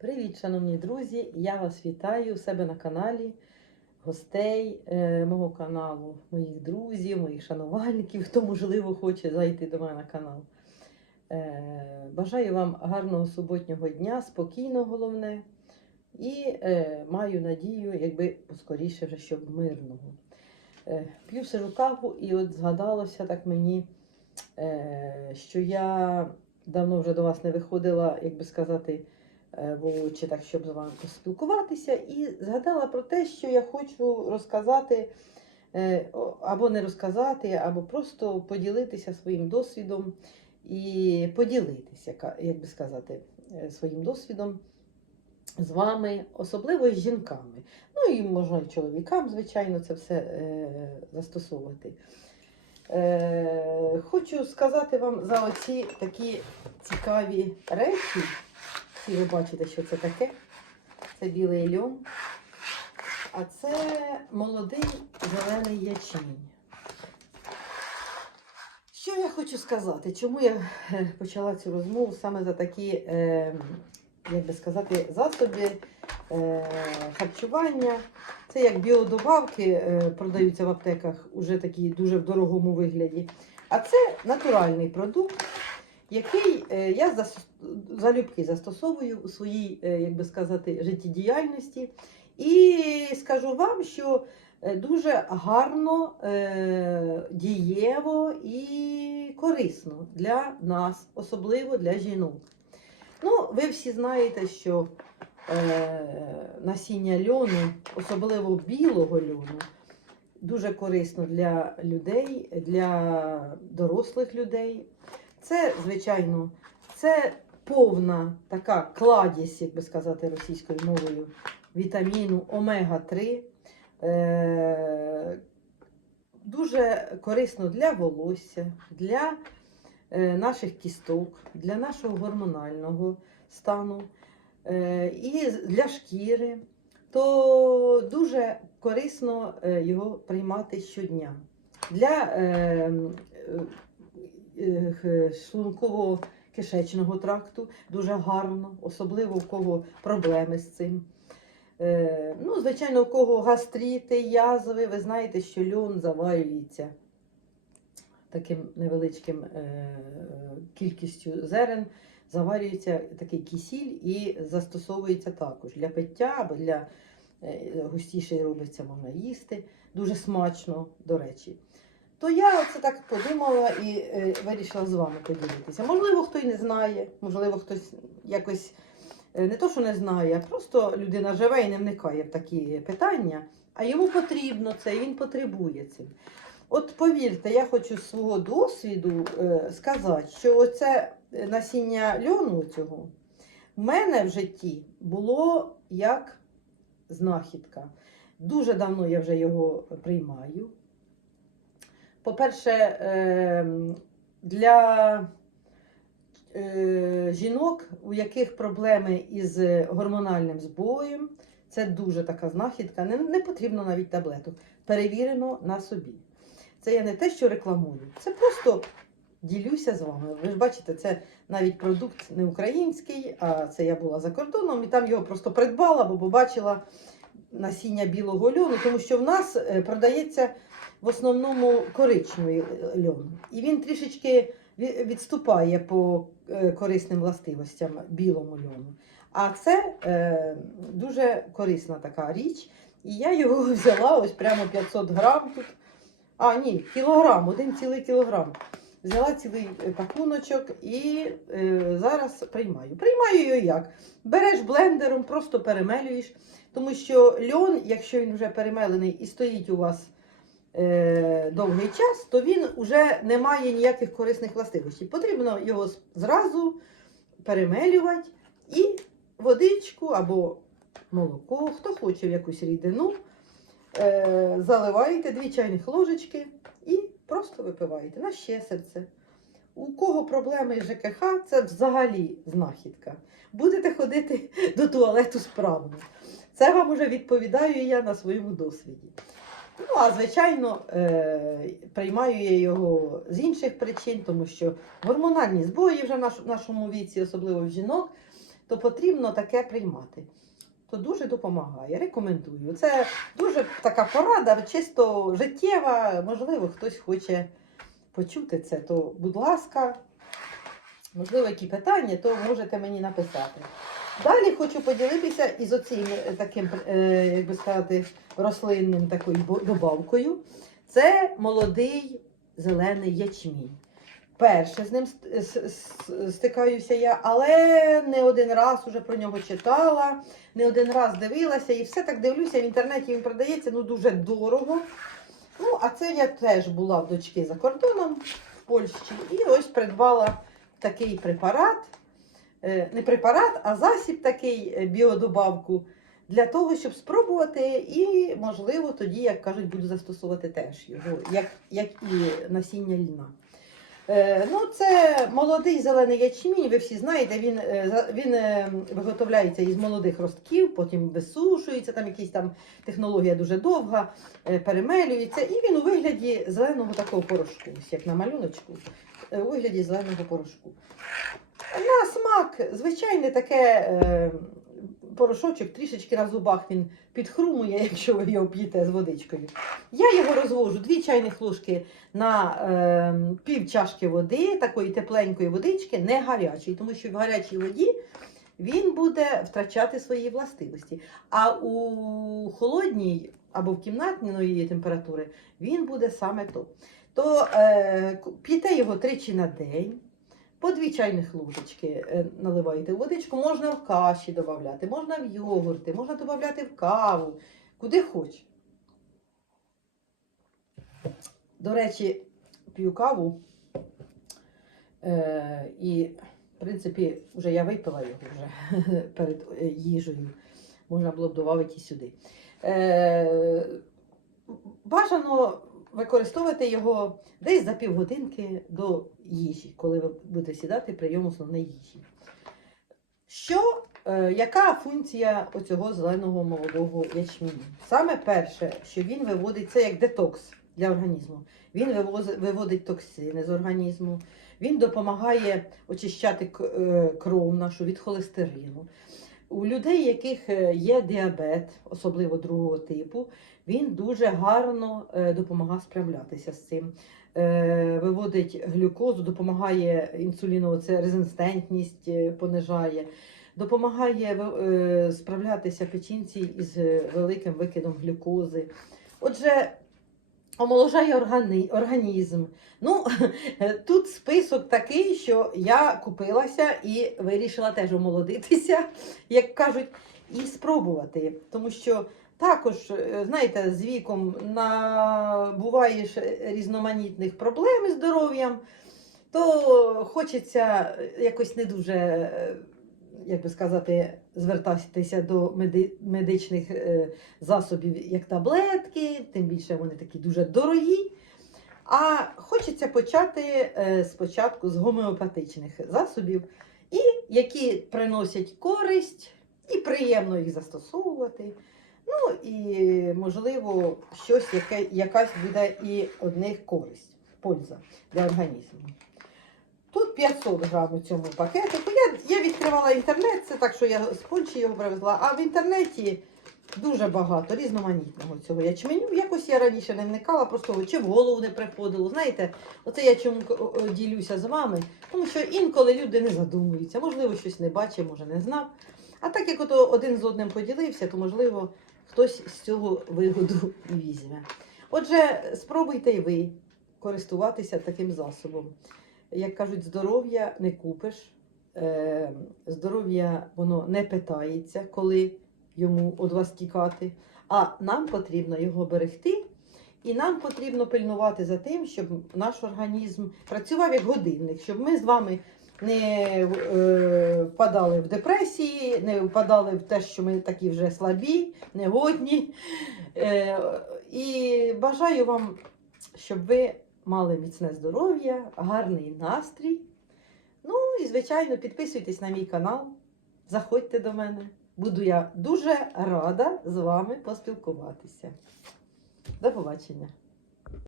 Привіт, шановні друзі! Я вас вітаю у себе на каналі, гостей е, мого каналу, моїх друзів, моїх шанувальників, хто, можливо, хоче зайти до мене на канал. Е, бажаю вам гарного суботнього дня, спокійного головне. І е, маю надію, якби поскоріше вже, щоб мирного. Е, п'ю сижу каву, і от згадалося так мені, е, що я давно вже до вас не виходила, як би сказати, е, так, щоб з вами поспілкуватися, і згадала про те, що я хочу розказати, е, або не розказати, або просто поділитися своїм досвідом і поділитися, як би сказати, е, своїм досвідом з вами, особливо з жінками. Ну і можна і чоловікам, звичайно, це все е, застосовувати. Е, хочу сказати вам за оці такі цікаві речі. Всі ви бачите, що це таке. Це білий льон. А це молодий зелений ячмінь. Що я хочу сказати? Чому я е, почала цю розмову саме за такі, е, як би сказати, засоби е, харчування? Це як біодобавки продаються в аптеках уже такі дуже в дорогому вигляді. А це натуральний продукт, який е, я зас- залюбки застосовую у своїй, е, як би сказати, життєдіяльності. І скажу вам, що е, дуже гарно, дієво і корисно для нас, особливо для жінок. Ну, ви всі знаєте, що насіння льону, особливо білого льону, дуже корисно для людей, для дорослих людей. Це, звичайно, це повна така кладість, як би сказати російською мовою, вітаміну омега-3. Е, дуже корисно для волосся, для е, наших кісток, для нашого гормонального стану е, і для шкіри, то дуже корисно е, його приймати щодня. Для е, е, х- шлунково-кишечного тракту дуже гарно, особливо у кого проблеми з цим. Е, ну, звичайно, у кого гастрити, язви, ви знаєте, що льон заварюється таким невеличким е, кількістю зерен, заварюється такий кисіль і застосовується також для пиття або для е, густіший робиться, можна їсти. Дуже смачно, до речі. То я це так подумала і е, вирішила з вами поділитися. Можливо, хто й не знає, можливо, хтось якось е, не то, що не знає, а просто людина живе і не вникає в такі питання, а йому потрібно це, і він потребує цим. От повірте, я хочу з свого досвіду е, сказати, що оце насіння льону цього в мене в житті було як знахідка. Дуже давно я вже його приймаю. По-перше, ем, для е, жінок, у яких проблеми із гормональним збоєм, це дуже така знахідка. Не, не потрібно навіть таблеток. Перевірено на собі. Це я не те, що рекламую, це просто ділюся з вами. Ви ж бачите, це навіть продукт не український, а це я була за кордоном і там його просто придбала, бо побачила насіння білого льону, тому що в нас е, продається в основному коричневий льон. І він трішечки відступає по е, корисним властивостям білому льону. А це е, дуже корисна така річ. І я його взяла ось прямо 500 грам тут. А, ні, кілограм, один цілий кілограм. Взяла цілий е, пакуночок і е, зараз приймаю. Приймаю його як? Береш блендером, просто перемелюєш, тому що льон, якщо він вже перемелений і стоїть у вас е, довгий час, то він вже не має ніяких корисних властивостей. Потрібно його зразу перемелювати і водичку або молоко, хто хоче в якусь рідину, е, заливаєте дві чайних ложечки і просто випиваєте на ще серце. У кого проблеми з ЖКХ, це взагалі знахідка. Будете ходити до туалету справно. Це вам уже відповідаю я на своєму досвіді. Ну, а звичайно, е, приймаю я його з інших причин, тому що гормональні збої вже в наш- в нашому віці, особливо в жінок, то потрібно таке приймати. То дуже допомагає. Рекомендую. Це дуже така порада, чисто життєва. Можливо, хтось хоче почути це, то, будь ласка, можливо, які питання, то можете мені написати. Далі хочу поділитися із оцим е, таким, е, як би сказати, рослинним такою добавкою. Це молодий зелений ячмінь. Перше з ним стикаюся я, але не один раз уже про нього читала, не один раз дивилася, і все так дивлюся, в інтернеті він продається ну дуже дорого. Ну, а це я теж була в дочки за кордоном в Польщі, і ось придбала такий препарат. Е, Не препарат, а засіб такий е, біодобавку для того, щоб спробувати, і, можливо, тоді, як кажуть, буду застосовувати теж його, як, як і насіння льна. Е, ну, це молодий зелений ячмінь, ви всі знаєте, він, він виготовляється із молодих ростків, потім висушується, там якась там технологія дуже довга, перемелюється, і він у вигляді зеленого такого порошку, як на малюночку, у вигляді зеленого порошку. На смак, звичайне таке е, порошочок, трішечки на зубах він підхрумує, якщо ви його п'єте з водичкою. Я його розвожу 2 чайних ложки на е, пів чашки води, такої тепленької водички, не гарячої, тому що в гарячій воді він буде втрачати свої властивості. А у холодній або в кімнатної температури він буде саме то. То е, п'єте його тричі на день. По дві чайних ложечки е, наливаєте водичку, можна в каші додати, можна в йогурти, можна додати в каву, куди хоч. До речі, п'ю каву. Е, і, в принципі, вже я випила його вже перед е, їжею. Можна було б додати і сюди. Е, бажано використовувати його десь за півгодинки до їжі, коли ви будете сідати прийом основної їжі. Що, е, яка функція оцього зеленого молодого ячменю? Саме перше, що він виводить це як детокс для організму. Він виводить токсини з організму, він допомагає очищати е, кров нашу від холестерину. У людей, яких е, є діабет, особливо другого типу, він дуже гарно е, допомагає справлятися з цим. Е, Виводить глюкозу, допомагає інсулінову, це резистентність понижає, допомагає справлятися печінці із великим викидом глюкози. Отже, омоложає організм. Ну, тут список такий, що я купилася і вирішила теж омолодитися, як кажуть, і спробувати. Тому що також, е, знаєте, з віком набуваєш різноманітних проблем із здоров'ям, то хочеться якось не дуже, е, як би сказати, звертатися до меди- медичних е, засобів, як таблетки, тим більше вони такі дуже дорогі. А хочеться почати е, спочатку з гомеопатичних засобів, і які приносять користь, і приємно їх застосовувати. Ну і можливо, щось, яке, якась буде і одних користь, польза для організму. Тут 500 грам у цьому пакетику. Я, я відкривала інтернет, це так, що я з Польщі його привезла, а в інтернеті дуже багато різноманітного цього ячменю. Якось я раніше не вникала, просто чи в голову не приходило. Знаєте, оце я чому о, ділюся з вами, тому що інколи люди не задумуються, можливо, щось не бачив, може не знав. А так як ото один з одним поділився, то можливо хтось з цього вигоду візьме. Отже, спробуйте й ви користуватися таким засобом. Як кажуть, здоров'я не купиш, е, здоров'я воно не питається, коли йому від вас тікати. А нам потрібно його берегти, і нам потрібно пильнувати за тим, щоб наш організм працював як годинник, щоб ми з вами не е, впадали в депресії, не впадали в те, що ми такі вже слабі, негодні. Е, і бажаю вам, щоб ви мали міцне здоров'я, гарний настрій. Ну і, звичайно, підписуйтесь на мій канал, заходьте до мене. Буду я дуже рада з вами поспілкуватися. До побачення!